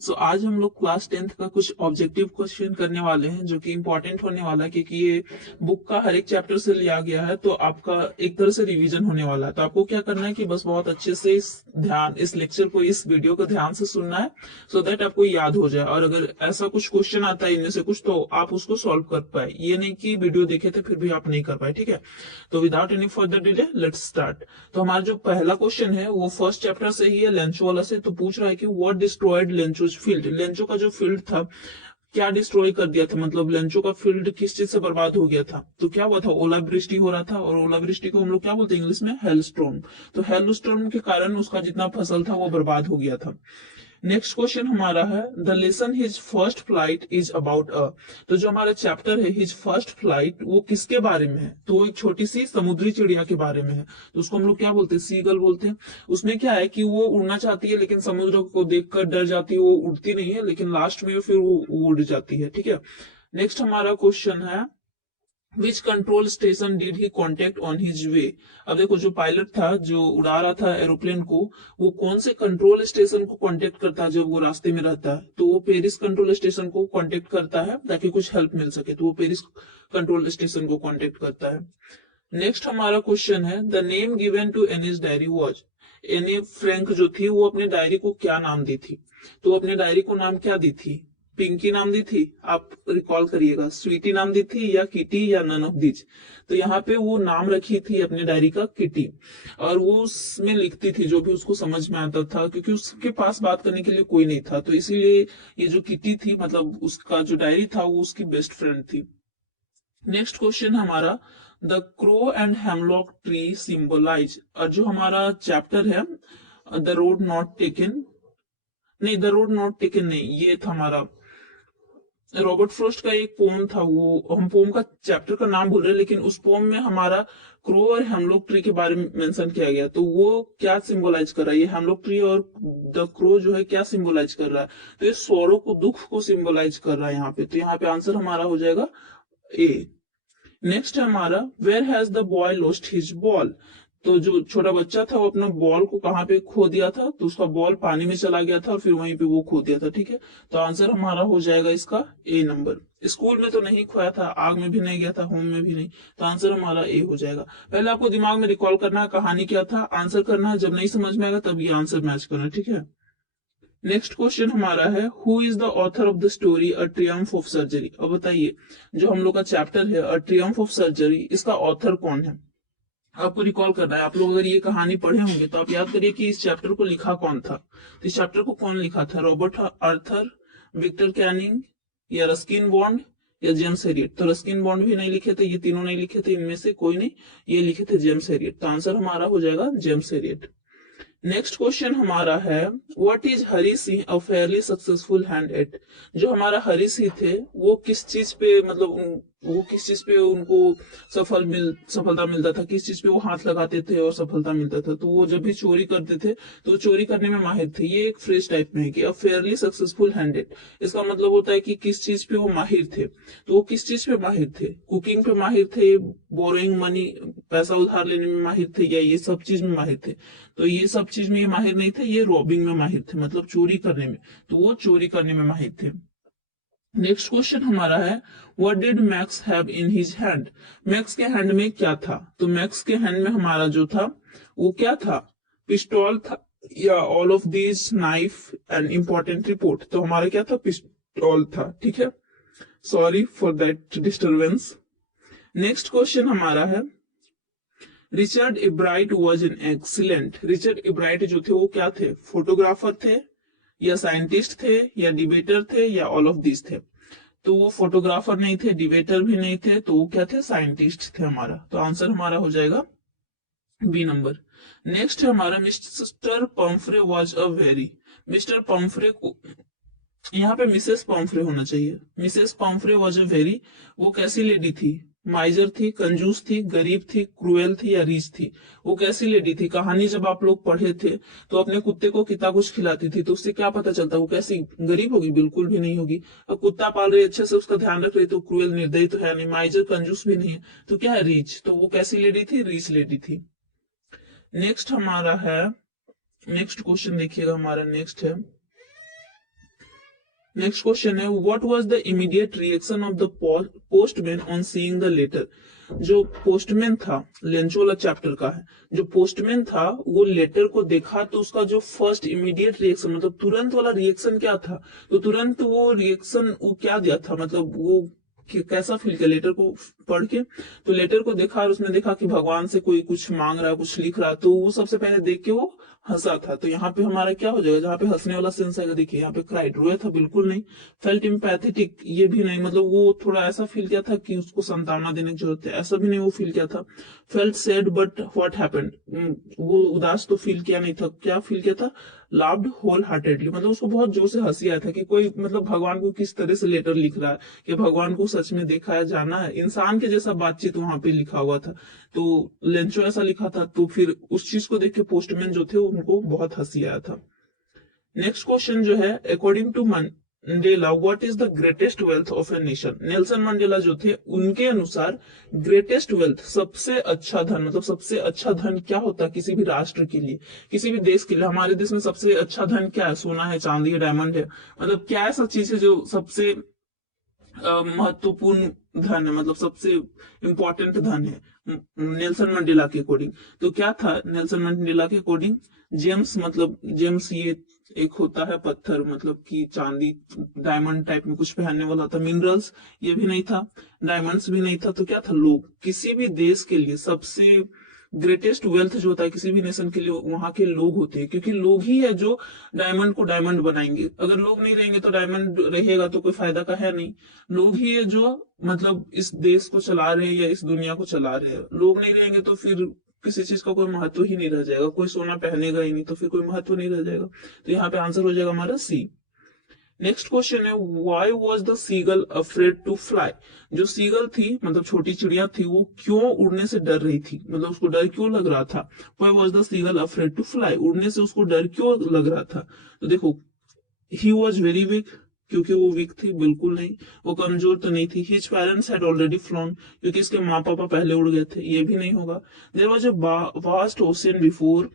आज हम लोग क्लास 10th का कुछ ऑब्जेक्टिव क्वेश्चन करने वाले हैं जो कि इंपॉर्टेंट होने वाला है, क्योंकि ये बुक का हर एक चैप्टर से लिया गया है। तो आपका एक तरह से रिवीजन होने वाला है। तो आपको क्या करना है कि बस बहुत अच्छे से इस लेक्चर को, इस वीडियो को ध्यान से सुनना है, सो दैट आपको याद हो जाए। और अगर ऐसा कुछ क्वेश्चन आता है इनमें से कुछ, तो आप उसको सॉल्व कर पाए। ये नहीं कि वीडियो देखे थे फिर भी आप नहीं कर पाए, ठीक है। तो without any further delay let's start. तो हमारा जो पहला क्वेश्चन है वो फर्स्ट चैप्टर से ही है, लेंचो वाला से। तो पूछ रहा है कि what destroyed Lencho's field. Lencho का जो फील्ड था क्या डिस्ट्रॉय कर दिया था, मतलब लेंचो का फील्ड किस चीज से बर्बाद हो गया था। तो क्या हुआ था, ओलावृष्टि हो रहा था। और ओलावृष्टि को हम लोग क्या बोलते हैं इंग्लिश में, हेलस्टॉर्म। तो हेलस्टॉर्म के कारण उसका जितना फसल था वो बर्बाद हो गया था। नेक्स्ट क्वेश्चन हमारा है the lesson his first flight is about a. तो जो हमारा चैप्टर है हिज फर्स्ट फ्लाइट, वो किसके बारे में है। तो वो एक छोटी सी समुद्री चिड़िया के बारे में है। तो उसको हम लोग क्या बोलते हैं, सीगल बोलते हैं। उसमें क्या है कि वो उड़ना चाहती है, लेकिन समुद्र को देखकर डर जाती है, वो उड़ती नहीं है, लेकिन लास्ट में फिर वो उड़ जाती है, ठीक है। नेक्स्ट हमारा क्वेश्चन है which control station did he contact on his way. अब देखो, जो पायलट था जो उड़ा रहा था एरोप्लेन को, वो कौन से कंट्रोल स्टेशन को कांटेक्ट करता है जब वो रास्ते में रहता है। तो वो पेरिस कंट्रोल स्टेशन को कांटेक्ट करता है ताकि कुछ हेल्प मिल सके। तो वो पेरिस कंट्रोल स्टेशन को कांटेक्ट करता है। नेक्स्ट हमारा क्वेश्चन है the name given to Anne's diary was. Anne Frank जो थी वो अपने डायरी को क्या नाम दी थी। तो अपने डायरी को नाम क्या दी थी, पिंकी नाम दी थी। आप रिकॉल करिएगा, स्वीटी नाम दी थी या किटी या नन ऑफ दिस। तो यहाँ पे वो नाम रखी थी अपने डायरी का किटी। और वो उसमें लिखती थी जो भी उसको समझ में आता था, क्योंकि उसके पास बात करने के लिए कोई नहीं था। तो इसीलिए ये जो किटी थी, मतलब उसका जो डायरी था, वो उसकी बेस्ट फ्रेंड थी। नेक्स्ट क्वेश्चन हमारा the crow and hemlock tree symbolise. और जो हमारा चैप्टर है द रोड नॉट टेकन, नहीं द रोड नॉट टेकन नहीं, ये था हमारा रॉबर्ट फ्रोस्ट का एक पोम था। वो हम पोम का चैप्टर का नाम भूल रहे हैं, लेकिन उस पोम में हमारा क्रो और हेमलॉक ट्री के बारे में मेंशन किया गया। तो वो क्या सिंबलाइज कर रहा है, ये हेमलॉक ट्री और द क्रो जो है क्या सिंबलाइज कर रहा है। तो ये सौरों को, दुख को सिंबलाइज कर रहा है यहाँ पे। तो यहाँ पे आंसर हमारा हो जाएगा ए। नेक्स्ट है हमारा where has the boy lost his ball. तो जो छोटा बच्चा था वो अपना बॉल को कहाँ पे खो दिया था। तो उसका बॉल पानी में चला गया था और फिर वहीं पे वो खो दिया था, ठीक है। तो आंसर हमारा हो जाएगा इसका ए नंबर। स्कूल में तो नहीं खोया था, आग में भी नहीं गया था, होम में भी नहीं। तो आंसर हमारा ए हो जाएगा। पहले आपको दिमाग में रिकॉल करना है कहानी क्या था, आंसर करना है। जब नहीं समझ में आएगा तब ये आंसर मैच करना, ठीक है। नेक्स्ट क्वेश्चन हमारा है who is the author of the story a Triumph of surgery. अब बताइए, जो हम लोग का चैप्टर है अ ट्रियम्फ ऑफ सर्जरी, इसका ऑथर कौन है। आपको रिकॉल करना है। आप लोग अगर ये कहानी पढ़े होंगे तो आप याद करिए कि इस चैप्टर को लिखा कौन था। तो इस चैप्टर को कौन लिखा था, रॉबर्ट आर्थर, विक्टर कैनिंग, या रस्किन बॉन्ड, या जेम्स हेरियट। तो रस्किन बॉन्ड भी नहीं लिखे थे, ये तीनों नहीं लिखे थे, इनमें से कोई नहीं, ये लिखे थे जेम्स हेरियट। तो आंसर हमारा हो जाएगा जेम्स हेरियट। नेक्स्ट क्वेश्चन हमारा है what is Hari Singh a fairly successful hand eight. जो हमारा हरी सिंह थे वो किस चीज पे, मतलब वो किस चीज पे उनको सफलता मिलता था, किस चीज पे वो हाथ लगाते थे और सफलता मिलता था। तो वो जब भी चोरी करते थे तो वो चोरी करने में माहिर थे। ये एक फ्रेज टाइप में है कि a fairly successful hand eight, इसका मतलब होता है कि किस चीज पे वो माहिर थे। तो वो किस चीज पे माहिर थे, कुकिंग पे माहिर थे, बोरोइंग मनी, पैसा उधार लेने में माहिर थे, या ये सब चीज में माहिर थे। तो ये सब चीज में ये माहिर नहीं थे, ये रॉबिंग में माहिर थे, मतलब चोरी करने में। तो वो चोरी करने में माहिर थे। नेक्स्ट क्वेश्चन हमारा है what did max have in his hand. Max के हैंड में क्या था। तो मैक्स के हैंड में हमारा जो था वो क्या था, पिस्टॉल था, या all of these knife and important report. तो हमारा क्या था, पिस्टॉल था, ठीक है। Sorry for that disturbance. Next question हमारा है Richard Ebright was an excellent. Richard Ebright जो थे वो क्या थे, फोटोग्राफर थे, या साइंटिस्ट थे, या डिबेटर थे, या ऑल ऑफ दिस थे। तो वो फोटोग्राफर नहीं थे, डिबेटर भी नहीं थे, तो वो क्या थे, साइंटिस्ट थे हमारा। तो आंसर हमारा हो जाएगा बी नंबर। नेक्स्ट है हमारा mister Pomfrey was a very. Mister Pomfrey को, यहाँ पे मिसेस पॉम्फ्रे होना चाहिए। मिसेस पॉम्फ्रे वॉज अ वेरी, वो कैसी लेडी थी, माइजर थी, कंजूस थी, गरीब थी, क्रूएल थी, या रीच थी। वो कैसी लेडी थी, कहानी जब आप लोग पढ़े थे तो अपने कुत्ते को कितना कुछ खिलाती थी। तो उससे क्या पता चलता वो कैसी, गरीब होगी, बिल्कुल भी नहीं होगी। अब कुत्ता पाल रही, अच्छे से उसका ध्यान रख रही, तो क्रूएल निर्दयी तो है नहीं, माइजर कंजूस भी नहीं है, तो क्या है, रीच। तो वो कैसी लेडी थी, रीच लेडी थी। नेक्स्ट हमारा है, नेक्स्ट क्वेश्चन देखिएगा, हमारा नेक्स्ट है नेक्स्ट क्वेश्चन है what was the immediate reaction of the postman on seeing the letter. जो पोस्टमैन था, लेंचो वाला चैप्टर का है, जो पोस्टमैन था वो लेटर को देखा तो उसका जो फर्स्ट इमीडिएट रिएक्शन मतलब तुरंत वाला रिएक्शन क्या था, तो तुरंत वो रिएक्शन वो क्या दिया था, मतलब वो कैसा फील किया लेटर को पढ़ के। तो लेटर को देखा और उसमें देखा कि भगवान से कोई कुछ मांग रहा है, कुछ लिख रहा है, तो वो सबसे पहले देख के वो हंसा था। तो यहाँ पे हमारा क्या हो जाएगा, जहाँ पे हंसने वाला सेंस आएगा, देखिए यहाँ पे क्राइड, रोया था बिल्कुल नहीं। फेल्ट इम्पैथेटिक ये भी नहीं, मतलब वो थोड़ा ऐसा फील किया था कि उसको सांत्वना देने की जरूरत है, ऐसा भी नहीं वो फील किया था। Felt sad but what happened, वो उदास तो फील किया नहीं था, क्या फील किया था, लाव्ड होल हार्टेडली, मतलब उसको बहुत जोर से हंसी आया था कि कोई मतलब भगवान को किस तरह से लेटर लिख रहा है, कि भगवान को सच में देखा है, जाना है, इंसान के जैसा बातचीत वहां पे लिखा हुआ था। तो लेंचो ऐसा लिखा था, तो फिर उस चीज को देख के पोस्टमैन जो थे उनको बहुत हंसी आया था। नेक्स्ट क्वेश्चन जो है according to Mandela what is the greatest wealth of a nation. Nelson Mandela जो थे उनके अनुसार ग्रेटेस्ट वेल्थ सबसे अच्छा धन, मतलब सबसे अच्छा धन क्या होता है किसी भी राष्ट्र के लिए, किसी भी देश के लिए। हमारे देश में सबसे अच्छा धन क्या है, सोना है, चांदी है, डायमंड है, मतलब क्या ऐसा चीज है जो सबसे महत्वपूर्ण धन है, मतलब सबसे इंपॉर्टेंट धन है नेल्सन मंडेला के अकॉर्डिंग। तो क्या था नेल्सन मंडेला के अकॉर्डिंग, जेम्स, मतलब जेम्स ये एक होता है पत्थर, मतलब कि चांदी डायमंड टाइप में कुछ पहनने वाला था। मिनरल्स ये भी नहीं था, डायमंड्स भी नहीं था, तो क्या था, लोग। किसी भी देश के लिए सबसे ग्रेटेस्ट वेल्थ जो होता है किसी भी नेशन के लिए वहां के लोग होते हैं, क्योंकि लोग ही है जो डायमंड को डायमंड बनाएंगे। अगर लोग नहीं रहेंगे तो डायमंड रहेगा तो कोई फायदा का है नहीं। लोग ही है जो मतलब इस देश को चला रहे हैं या इस दुनिया को चला रहे हैं। लोग नहीं रहेंगे तो फिर किसी चीज का कोई महत्व ही नहीं रह जाएगा, कोई सोना पहनेगा ही नहीं तो फिर कोई महत्व नहीं रह जाएगा। तो यहाँ पे आंसर हो जाएगा हमारा सी। नेक्स्ट क्वेश्चन है why was the seagull afraid to fly. जो सीगल थी मतलब छोटी चिड़िया थी, वो क्यों उड़ने से डर रही थी, मतलब उसको डर क्यों लग रहा था। Why was the seagull afraid to fly, उड़ने से उसको डर क्यों लग रहा था। तो देखो, ही वॉज वेरी वीक, क्योंकि वो वीक थी, बिल्कुल नहीं। वो कमजोर तो नहीं थी। His parents had already phloem, क्योंकि इसके माँ पापा पहले उड़ गए थे, ये भी नहीं होगा। There was a vast ocean before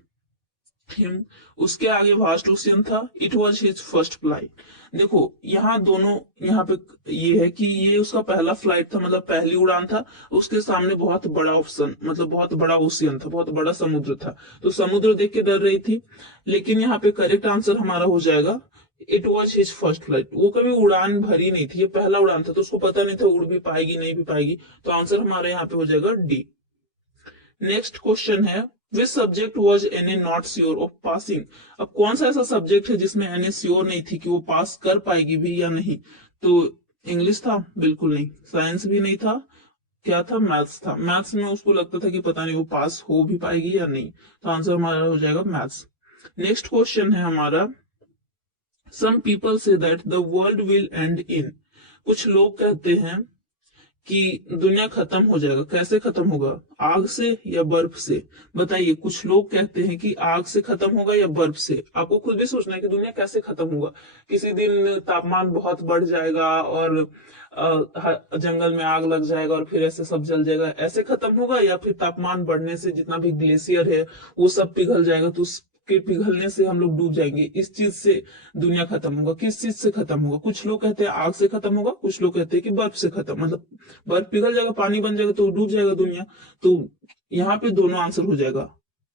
him, उसके आगे वास्ट ओशियन था। It was his first flight. देखो यहाँ दोनों, यहाँ पे ये है कि ये उसका पहला फ्लाइट था, मतलब पहली उड़ान था। उसके सामने बहुत बड़ा ऑप्शन, मतलब बहुत बड़ा ओशियन था, बहुत बड़ा समुद्र था, तो समुद्र देख के डर रही थी। लेकिन यहाँ पे करेक्ट आंसर हमारा हो जाएगा it was his first flight. वो कभी उड़ान भरी नहीं थी, ये पहला उड़ान था, तो उसको पता नहीं था उड़ भी पाएगी नहीं भी पाएगी। तो आंसर हमारे यहाँ पे हो जाएगा डी। नेक्स्ट क्वेश्चन है which subject was Anne a not sure of passing. अब कौन सा ऐसा सब्जेक्ट है जिसमें एन ए श्योर नहीं थी कि वो पास कर पाएगी भी या नहीं। तो इंग्लिश था, बिल्कुल नहीं। साइंस भी नहीं था, क्या था, मैथ्स था। मैथ्स में उसको लगता था कि पता नहीं वो पास हो भी पाएगी या नहीं, तो आंसर हमारा हो जाएगा मैथ्स। नेक्स्ट क्वेश्चन है हमारा some people say that the world will end in. कुछ लोग कहते हैं कि दुनिया खत्म हो जाएगा। कैसे खत्म होगा, आग से या बर्फ से। बताइए, कुछ लोग कहते हैं कि आग से खत्म होगा या बर्फ से। आपको खुद भी सोचना है कि दुनिया कैसे खत्म होगा। किसी दिन तापमान बहुत बढ़ जाएगा और जंगल में आग लग जाएगा और फिर ऐसे सब जल जाएगा, ऐसे खत्म होगा, या फिर तापमान बढ़ने से जितना भी ग्लेशियर है वो सब पिघल जाएगा, तो उसके पिघलने से हम लोग डूब जाएंगे, इस चीज से दुनिया खत्म होगा। किस चीज से खत्म होगा, कुछ लोग कहते हैं आग से खत्म होगा, कुछ लोग कहते हैं कि बर्फ से खत्म, मतलब बर्फ पिघल जाएगा, पानी बन जाएगा तो डूब जाएगा दुनिया। तो यहाँ पे दोनों आंसर हो जाएगा,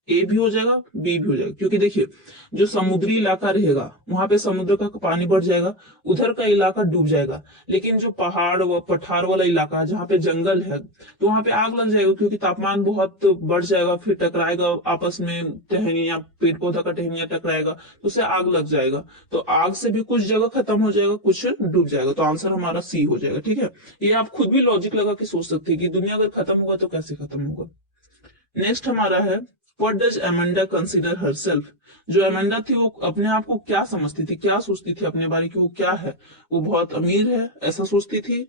ए भी हो जाएगा, बी भी हो जाएगा। क्योंकि देखिए, जो समुद्री इलाका रहेगा वहां पे समुद्र का पानी बढ़ जाएगा, उधर का इलाका डूब जाएगा। लेकिन जो पहाड़ व पठार वाला इलाका है जहाँ पे जंगल है, तो वहां पे आग लग जाएगा, क्योंकि तापमान बहुत बढ़ जाएगा, फिर टकराएगा आपस में, टहनिया, पेड़ पौधा का टहनिया टकराएगा, तो उससे आग लग जाएगा। तो आग से भी कुछ जगह खत्म हो जाएगा, कुछ डूब जाएगा। तो आंसर हमारा सी हो जाएगा। ठीक है, ये आप खुद भी लॉजिक लगा के सोच सकते हैं कि दुनिया अगर खत्म होगा तो कैसे खत्म होगा। नेक्स्ट हमारा है what does Amanda consider herself. जो एमेंडा थी वो अपने आप को क्या समझती थी, क्या सोचती थी अपने बारे की, वो क्या है, वो बहुत अमीर है ऐसा सोचती थी,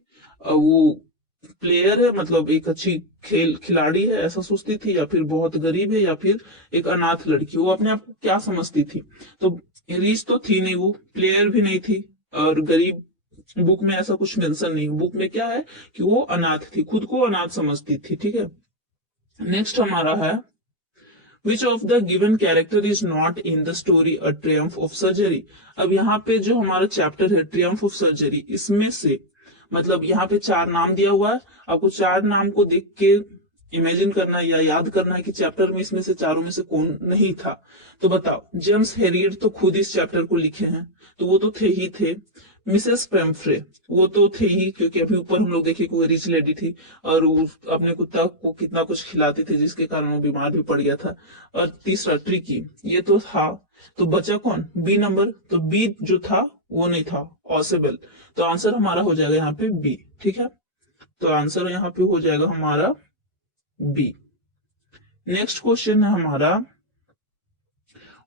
वो प्लेयर है मतलब एक अच्छी खेल खिलाड़ी है ऐसा सोचती थी, या फिर बहुत गरीब है, या फिर एक अनाथ लड़की, वो अपने आप को क्या समझती थी। तो रीच तो थी नहीं, वो प्लेयर भी नहीं थी, और गरीब बुक में ऐसा कुछ मेंशन नहीं। बुक में क्या है कि वो अनाथ थी, खुद को अनाथ समझती थी। ठीक है, नेक्स्ट हमारा है which of the given character is not in the story a Triumph of surgery. अब यहाँ पे जो हमारा चैप्टर है ट्रियम्फ ऑफ सर्जरी, इसमें से मतलब यहाँ पे 4 नाम दिया हुआ है, आपको 4 नाम को देख के इमेजिन करना है या याद करना है कि चैप्टर में इसमें से चारों में से कौन नहीं था। तो बताओ, जेम्स हेरियट तो खुद इस चैप्टर को लिखे हैं, तो वो तो थे ही थे। मिसेस पेम्फ्रे वो तो थे ही, क्योंकि अभी ऊपर हम लोग देखे कि वो रिच लेडी थी और वो अपने कुत्ता को कितना कुछ खिलाते थे जिसके कारण वो बीमार भी पड़ गया था। और तीसरा ट्रिकी, ये तो था। तो बचा कौन? B number. तो बी जो था वो नहीं था, ऑसेबल। तो आंसर हमारा हो जाएगा यहाँ पे बी। ठीक है, तो आंसर यहाँ पे हो जाएगा हमारा बी। नेक्स्ट क्वेश्चन है हमारा,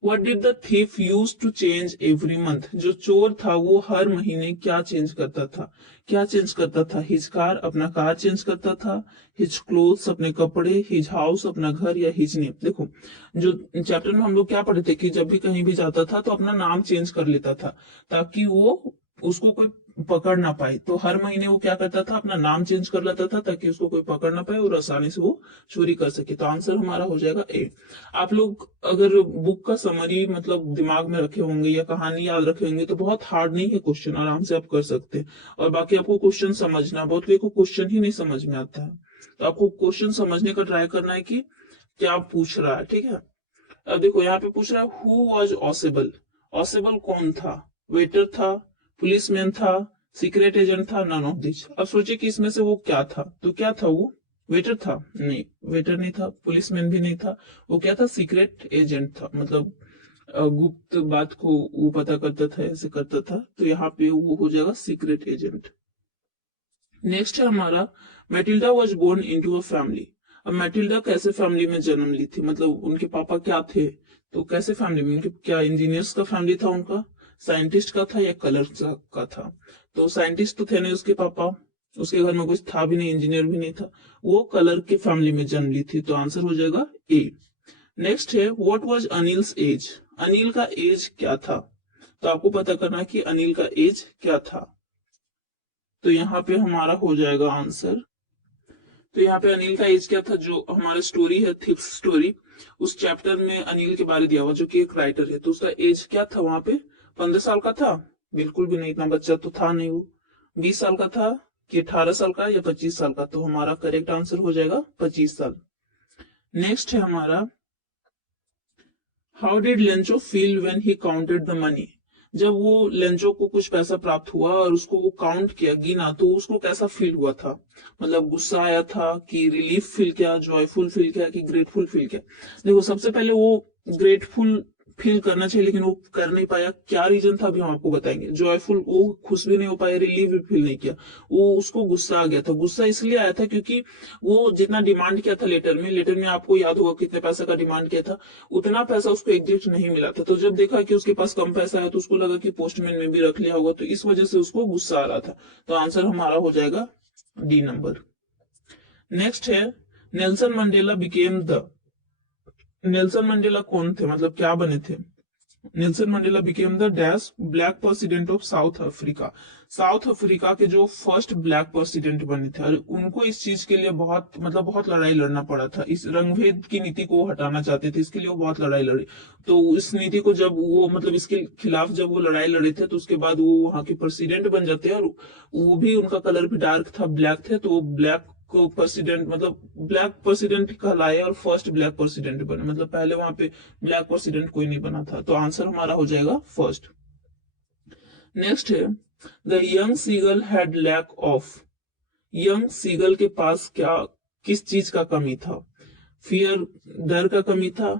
What did the thief use to change every month? जो चोर था वो हर महीने क्या चेंज करता था? क्या चेंज करता था? हिज कार, अपना कार चेंज करता था, हिज क्लोथ्स, अपने कपड़े, हिज हाउस, अपना घर, या हिज नेम। देखो, जो चैप्टर में हम लोग क्या पढ़े थे कि जब भी कहीं भी जाता था तो अपना नाम चेंज कर लेता था ताकि वो उसको कोई पकड़ ना पाए। तो हर महीने वो क्या करता था, अपना नाम चेंज कर लेता था ताकि उसको कोई पकड़ ना पाए और आसानी से वो चोरी कर सके। तो आंसर हमारा हो जाएगा ए। आप लोग अगर बुक का समरी मतलब दिमाग में रखे होंगे या कहानी याद रखे होंगे तो बहुत हार्ड नहीं है क्वेश्चन, आराम से आप कर सकते हैं। और बाकी आपको क्वेश्चन समझना, बहुत लोगों को क्वेश्चन ही नहीं समझ में आता है, तो आपको क्वेश्चन समझने का ट्राई करना है कि क्या पूछ रहा है। ठीक है, अब देखो यहाँ पे पूछ रहा है हु वॉज ऑसेबल। ऑसेबल कौन था? वेटर था, पुलिसमैन था, सीक्रेट एजेंट था, नन ऑफ दिस। अब सोचिए कि इसमें से वो क्या था, तो क्या था वो? वेटर था? नहीं, वेटर नहीं था, पुलिसमैन भी नहीं था, वो क्या था? सीक्रेट एजेंट था, मतलब गुप्त बात को वो पता करता था, ऐसे करता था। तो यहाँ पे वो हो जाएगा सीक्रेट एजेंट। नेक्स्ट है हमारा, Matilda was born into a family. अब मैटिल्डा कैसे फैमिली में जन्म ली थी, मतलब उनके पापा क्या थे, तो कैसे फैमिली में, उनके क्या इंजीनियर्स का फैमिली था उनका, साइंटिस्ट का था, या कलर का था? तो साइंटिस्ट तो थे नहीं उसके पापा, उसके घर में कुछ था भी नहीं, इंजीनियर भी नहीं था, वो कलर के फैमिली में जन्म ली थी। तो आंसर हो जाएगा ए। नेक्स्ट है what was Anil's age. Anil का एज क्या था? तो आपको पता करना है कि अनिल का एज क्या था। तो यहाँ पे हमारा हो जाएगा आंसर, तो यहाँ पे अनिल का एज क्या था, जो हमारा स्टोरी है थिप्स स्टोरी, उस चैप्टर में अनिल के बारे दिया हुआ, जो कि एक राइटर है, तो उसका एज क्या था वहां पे? 15 साल का था? बिल्कुल भी नहीं, इतना बच्चा तो था नहीं वो। 20 साल का था कि 18 साल का या 25 साल का? तो हमारा करेक्ट आंसर हो जाएगा 25 साल। नेक्स्ट है हमारा, how did Lencho feel when he counted the money. जब वो लेंचो को कुछ पैसा प्राप्त हुआ और उसको वो काउंट किया, गिना, तो उसको कैसा फील हुआ था? मतलब गुस्सा आया था कि रिलीफ फील किया, जॉयफुल फील किया, कि ग्रेटफुल फील किया? देखो, सबसे पहले वो ग्रेटफुल फील करना चाहिए लेकिन वो कर नहीं पाया। क्या रीजन था अभी हम आपको बताएंगे। जॉयफुल, वो खुश भी नहीं हो पाया, रिलीफ भी फील नहीं किया, वो उसको गुस्सा आ गया था। गुस्सा इसलिए आया था क्योंकि वो जितना डिमांड किया था लेटर में आपको याद होगा कितने पैसे का डिमांड किया था, उतना पैसा उसको एग्जैक्ट नहीं मिला था। तो जब देखा कि उसके पास कम पैसा है तो उसको लगा कि पोस्टमैन में भी रख लिया होगा, तो इस वजह से उसको गुस्सा आ रहा था। तो आंसर हमारा हो जाएगा डी नंबर। नेक्स्ट है, Nelson Mandela became the. Nelson Mandela कौन थे, मतलब क्या बने थे? Nelson Mandela became the dash black president of south Africa. South Africa के जो फर्स्ट ब्लैक प्रेसिडेंट बने थे, और उनको इस चीज के लिए बहुत मतलब बहुत लड़ाई लड़ना पड़ा था। इस रंगभेद की नीति को वो हटाना चाहते थे, इसके लिए वो बहुत लड़ाई लड़ी। तो इस नीति को जब वो मतलब इसके खिलाफ जब वो लड़ाई लड़े थे, तो उसके बाद वो वहां के प्रेसिडेंट बन जाते हैं, और वो भी उनका कलर भी डार्क था, ब्लैक थे, तो वो ब्लैक को प्रेसिडेंट मतलब ब्लैक प्रेसिडेंट कहलाए और फर्स्ट ब्लैक प्रेसिडेंट बने। मतलब पहले वहां पे ब्लैक प्रेसिडेंट कोई नहीं बना था। तो आंसर हमारा हो जाएगा फर्स्ट। नेक्स्ट है, the young seagull had lack of. Young seagull के पास क्या, किस चीज का कमी था? फियर, डर का कमी था,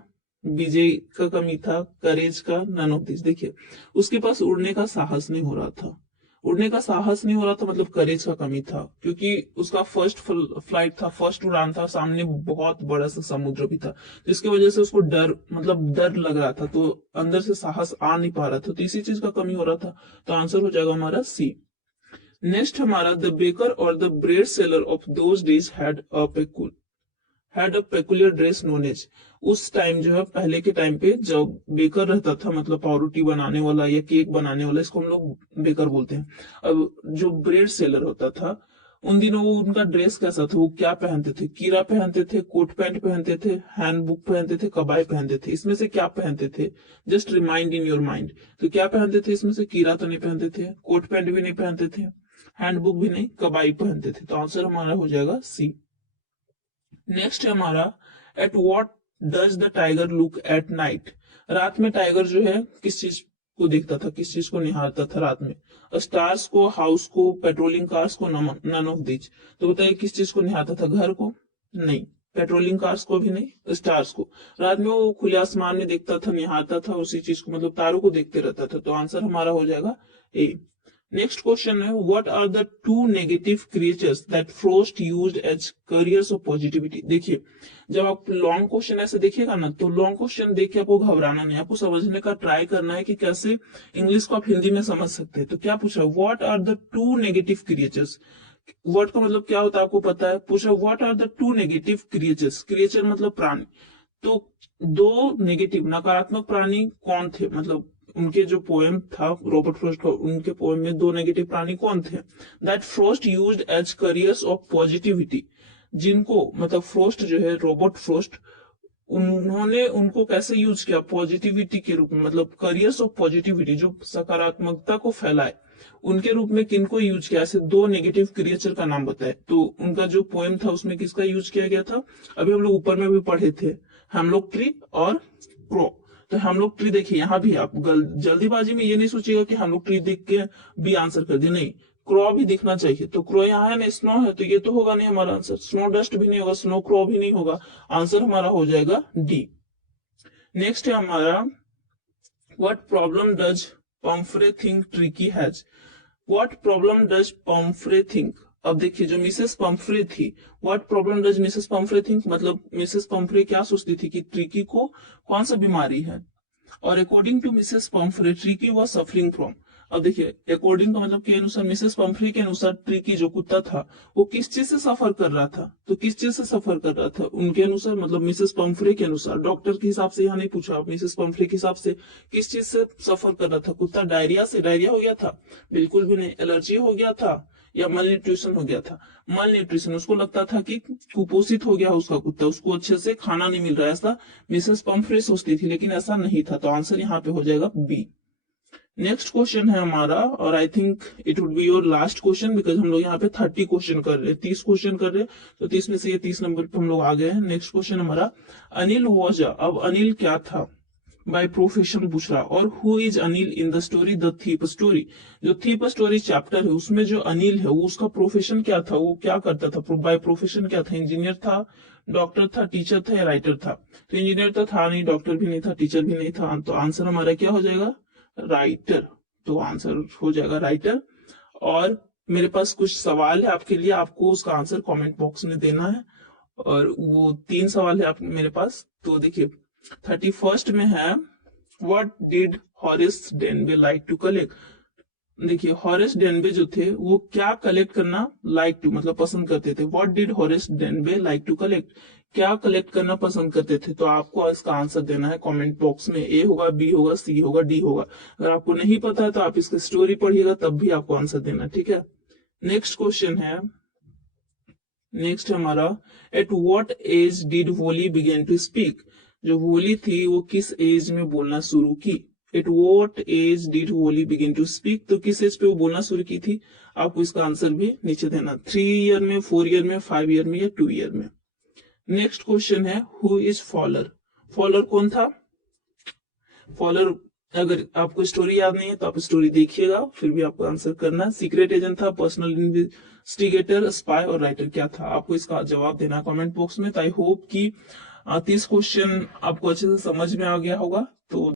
विजय का कमी था, करेज का, नन ऑफ दिस। देखिए, उसके पास उड़ने का साहस नहीं हो रहा था। उड़ने का साहस नहीं हो रहा था मतलब करेज का कमी था, क्योंकि उसका फर्स्ट फ्लाइट था, फर्स्ट उड़ान था, सामने बहुत बड़ा सा समुद्र भी था, जिसकी वजह से उसको डर मतलब डर लग रहा था, तो अंदर से साहस आ नहीं पा रहा था, तो इसी चीज का कमी हो रहा था। तो आंसर हो जाएगा हमारा सी। नेक्स्ट हमारा, द बेकर और the bread seller of those days had a peculiar dress known as. उस टाइम जो है, पहले के टाइम पे जब बेकर रहता था, मतलब पावरोटी बनाने वाला या केक बनाने वाला, इसको हम लोग बेकर बोलते हैं। अब जो ब्रेड सेलर होता था उन दिनों वो उनका ड्रेस कैसा था, वो क्या पहनते थे, कीरा पहनते थे, कोट पैंट पहनते थे, हैंडबुक पहनते थे, कबाई पहनते थे, इसमें से क्या पहनते थे? Just remind in your mind. तो क्या पहनते थे इसमें से? कीरा तो नहीं पहनते थे, कोट पैंट भी नहीं पहनते थे, हैंडबुक भी नहीं, कबाई पहनते थे। तो आंसर हमारा हो जाएगा सी। नेक्स्ट है हमारा, at what does the tiger look at night? रात में टाइगर जो है किस चीज को देखता था, किस चीज को निहारता था रात में? स्टार्स को, हाउस को, पेट्रोलिंग कार्स को, नन ऑफ दिस। तो बताइए किस चीज को निहारता था? घर को? नहीं, पेट्रोलिंग कार्स को भी नहीं, स्टार्स को। रात में वो खुले आसमान में देखता था, निहारता था उसी चीज को, मतलब तारों को देखते रहता था। तो आंसर हमारा हो जाएगा ए। नेक्स्ट क्वेश्चन है, what are the two negative creatures that Frost used as carriers of positivity? देखिए, जब आप लॉन्ग क्वेश्चन ऐसे देखिएगा ना, तो लॉन्ग क्वेश्चन देख के आपको घबराना नहीं, आपको समझने का ट्राई करना है कि कैसे इंग्लिश को आप हिंदी में समझ सकते हैं। तो क्या पूछा? What are the two negative creatures. Word का मतलब क्या होता है आपको पता है? पूछा what are the two negative creatures. Creature मतलब प्राणी। तो दो नेगेटिव नकारात्मक प्राणी कौन थे? मतलब उनके जो पोएम था रॉबर्ट फ्रॉस्ट का, उनके पोएम में दो नेगेटिव प्राणी कौन थे? That Frost used as carriers of positivity. जिनको, मतलब फ्रॉस्ट जो है, रॉबर्ट फ्रॉस्ट, उन्होंने उनको कैसे यूज किया? पॉजिटिविटी के रूप में, मतलब करियर्स ऑफ पॉजिटिविटी, जो सकारात्मकता को फैलाए, उनके रूप में किनको यूज किया? ऐसे दो नेगेटिव क्रिएचर का नाम बताए। तो उनका जो पोएम था उसमें किसका यूज किया गया था? अभी हम लोग ऊपर में भी पढ़े थे, हेमलॉक ट्री और क्रो। तो हेमलॉक ट्री देखिए, यहाँ भी आप जल्दीबाजी में ये नहीं सोचिएगा कि हेमलॉक ट्री देख के भी आंसर कर दिया, नहीं, क्रो भी दिखना चाहिए। तो क्रो यहाँ है ना, स्नो है, तो ये तो होगा नहीं हमारा आंसर। स्नो डस्ट भी नहीं होगा, स्नो क्रो भी नहीं होगा। आंसर हमारा हो जाएगा डी। नेक्स्ट है हमारा, what problem does Pomfrey think tricky has? What problem does Pomfrey think? अब देखिए, जो मिसेस पम्फ्रे थी, what problem does Mrs Pomfrey think, मतलब मिसेस पम्फ्रे क्या सोचती थी कि ट्रिकी को कौन सा बीमारी है? और according to Mrs Pumphrey, Tricki was suffering from. अब देखिए, अकॉर्डिंग का मतलब के अनुसार, मिसेस पम्फ्रे के अनुसार ट्रिकी जो कुत्ता था वो किस चीज से सफर कर रहा था? तो किस चीज से सफर कर रहा था उनके अनुसार, मतलब मिसेस पम्फ्रे के अनुसार, डॉक्टर के हिसाब से यहाँ नहीं पूछा, आप मिसेस पम्फ्रे के हिसाब से किस चीज से सफर कर रहा था कुत्ता? डायरिया से? डायरिया हो गया था? बिल्कुल भी नहीं। एलर्जी हो गया था या मल न्यूट्रिशन हो गया था? मल न्यूट्रिशन, उसको लगता था कि कुपोषित हो गया उसका कुत्ता, उसको अच्छे से खाना नहीं मिल रहा है, ऐसा मिसेस पम्फ्रे सोचती थी, लेकिन ऐसा नहीं था। तो आंसर यहाँ पे हो जाएगा बी। नेक्स्ट क्वेश्चन है हमारा, और I think it would be your last question, because हम लोग यहाँ पे 30 क्वेश्चन कर रहे हैं, 30 क्वेश्चन कर रहे हैं, तो 30 में से ये 30 नंबर पे हम लोग आ गए हैं। नेक्स्ट क्वेश्चन हमारा, अनिल वॉज, अब अनिल क्या था बाय प्रोफेशन पूछ रहा, और who is Anil in the story the thief story? जो थीप स्टोरी चैप्टर है उसमें जो अनिल है, वो उसका प्रोफेशन क्या था, वो क्या करता था? बाय प्रोफेशन क्या था? इंजीनियर था, डॉक्टर था, टीचर था या राइटर था? तो इंजीनियर तो था नहीं, डॉक्टर भी नहीं था, टीचर भी नहीं था। तो आंसर हमारा क्या हो जाएगा? राइटर। तो आंसर हो जाएगा राइटर। और मेरे पास कुछ सवाल है आपके लिए, आपको उसका आंसर कमेंट बॉक्स में देना है। और वो 3 सवाल है आप मेरे पास। तो देखिए, 31st में है, what did Horace Denby like to collect? देखिए, हॉरेस डेनबे जो थे वो क्या कलेक्ट करना लाइक टू, मतलब पसंद करते थे? What did Horace Denby like to collect? क्या कलेक्ट करना पसंद करते थे? तो आपको इसका आंसर देना है कमेंट बॉक्स में। ए होगा, बी होगा, सी होगा, डी होगा। अगर आपको नहीं पता है तो आप इसकी स्टोरी पढ़िएगा, तब भी आपको आंसर देना, ठीक है। नेक्स्ट क्वेश्चन है, नेक्स्ट हमारा, एट व्हाट एज डिड वोली बिगेन टू स्पीक? जो वोली थी वो किस एज में बोलना शुरू की? एट व्हाट एज डिड वोली बिगिन टू स्पीक? तो किस एज पे वो बोलना शुरू की थी? आपको इसका आंसर भी नीचे देना, 3 ईयर में, 4 ईयर में, 5 ईयर में या 2 ईयर में। नेक्स्ट क्वेश्चन है, हु इज फॉलर? फॉलर कौन था? फॉलर, अगर आपको स्टोरी याद नहीं है तो आप स्टोरी देखिएगा, फिर भी आपको आंसर करना है। सीक्रेट एजेंट था, पर्सनल इन्वेस्टिगेटर, स्पाई और राइटर क्या था? आपको इसका जवाब देना है कमेंट बॉक्स में। तो आई होप कि 30 क्वेश्चन आपको अच्छे से समझ में आ गया होगा।